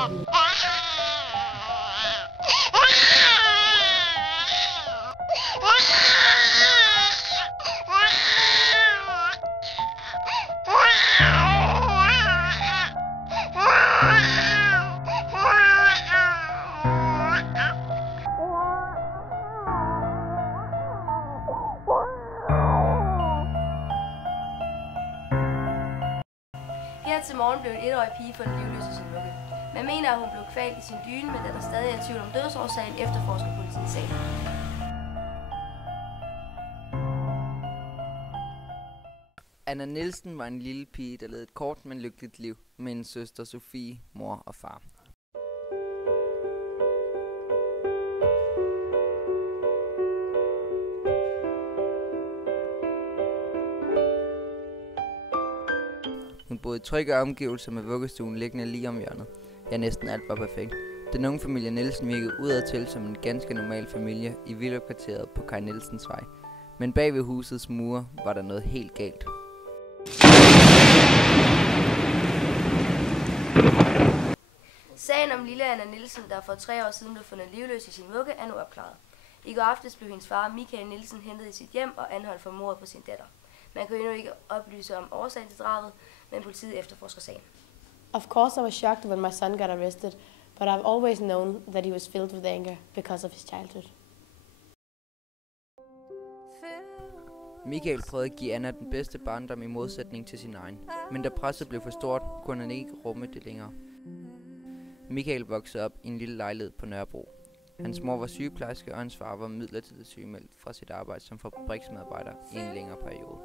Her til morgen blev en 1-årig pige fundet livløs i sin vugge. Man mener, at hun blev kvalt i sin dyne, men da der stadig er tvivl om dødsårsagen, efterforsker politiet sagen. Anna Nielsen var en lille pige, der levede et kort, men lykkeligt liv med en søster Sofie, mor og far. Hun boede i trygge omgivelser med vuggestuen liggende lige om hjørnet. Ja, næsten alt var perfekt. Den unge familie Nielsen virkede udadtil som en ganske normal familie i villakvarteret på Kaj Nielsens vej. Men bag ved husets mure var der noget helt galt. Sagen om lille Anna Nielsen, der for 3 år siden blev fundet livløs i sin vugge, er nu opklaret. I går aftes blev hendes far, Michael Nielsen, hentet i sit hjem og anholdt for mordet på sin datter. Man kan endnu ikke oplyse om årsagen til drabet, men politiet efterforsker sagen. Of course I was shocked when my son got arrested, but I've always known that he was filled with anger because of his childhood. Michael prøvede at give Anna den bedste barndom i modsætning til sin egen, men da presset blev for stort, kunne han ikke rumme det længere. Michael voksede op i en lille lejlighed på Nørrebro. Hans mor var sygeplejerske, og hans far var midlertidigt sygemeldt fra sit arbejde som fabriksmedarbejder i en længere periode.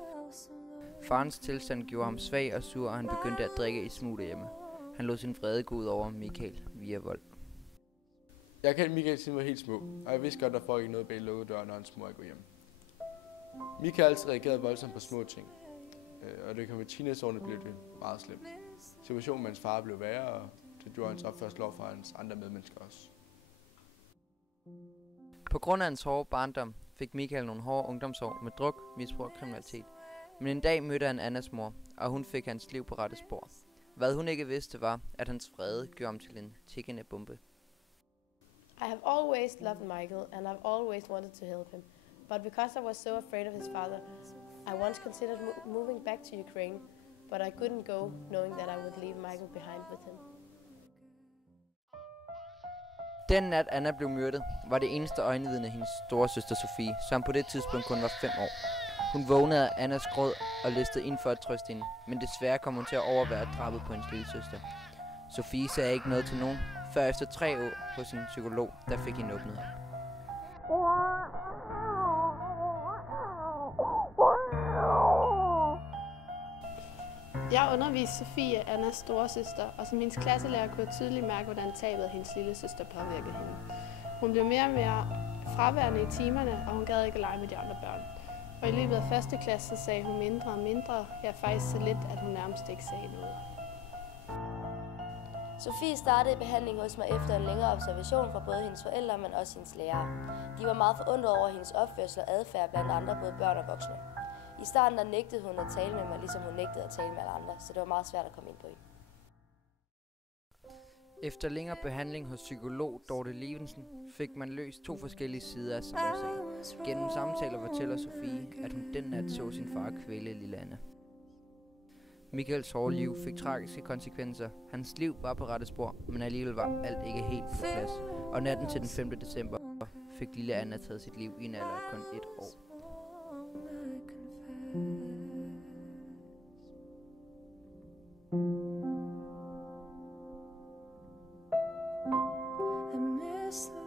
Farens tilstand gjorde ham svag og sur, og han begyndte at drikke i smug derhjemme. Han lod sin vrede gå ud over Michael via vold. Jeg kendte Michael siden var helt små, og jeg vidste godt, der foregik noget bag lukkede døre, når hans mor går hjem. Michael har altid reageret voldsomt på små ting, og det kom med teenageårene blev det meget slemt. Situationen med hans far blev værre, og det gjorde hans opførsel over for hans andre medmennesker også. På grund af hans hårde barndom fik Michael nogle hårde ungdomsår med druk, misbrug og kriminalitet. Men en dag mødte han Annas mor, og hun fik hans liv på rette spor. Hvad hun ikke vidste var, at hans vrede gjorde ham til en tikkende bombe. I have always loved Michael, and I've always wanted to help him. But because I was so afraid of his father, I once considered moving back to Ukraine, but I couldn't go, knowing that I would leave Michael behind with him. Den nat Anna blev myrdet, var det eneste øjenvidne hendes store søster Sofie, som på det tidspunkt kun var 5 år. Hun vågnede af Annas gråd og listede ind for at trøste hende, men desværre kom hun til at overvære drabet på hendes lille søster. Sofie sagde ikke noget til nogen, før efter 3 år hos en psykolog, der fik hende åbnet op. Jeg underviste Sofie, Annas storesøster, og som hendes klasselærer kunne jeg tydeligt mærke, hvordan tabet af hendes lille søster påvirkede hende. Hun blev mere og mere fraværende i timerne, og hun gad ikke at lege med de andre børn. Og i løbet af 1. klasse sagde hun mindre og mindre, ja faktisk så lidt, at hun nærmest ikke sagde noget. Sofie startede behandling hos mig efter en længere observation fra både hendes forældre, men også hendes lærere. De var meget forundret over hendes opførsel og adfærd blandt andre, både børn og voksne. I starten der nægtede hun at tale med mig, ligesom hun nægtede at tale med alle andre, så det var meget svært at komme ind på hende. Efter længere behandling hos psykolog Dorte Levensen fik man løst 2 forskellige sider af samme sag. Gennem samtaler fortæller Sofie, at hun den nat så sin far kvæle lille Anna. Michaels hårde liv fik tragiske konsekvenser. Hans liv var på rette spor, men alligevel var alt ikke helt på plads. Og natten til den 5. december fik lille Anna taget sit liv i en alder af kun 1 år. I miss the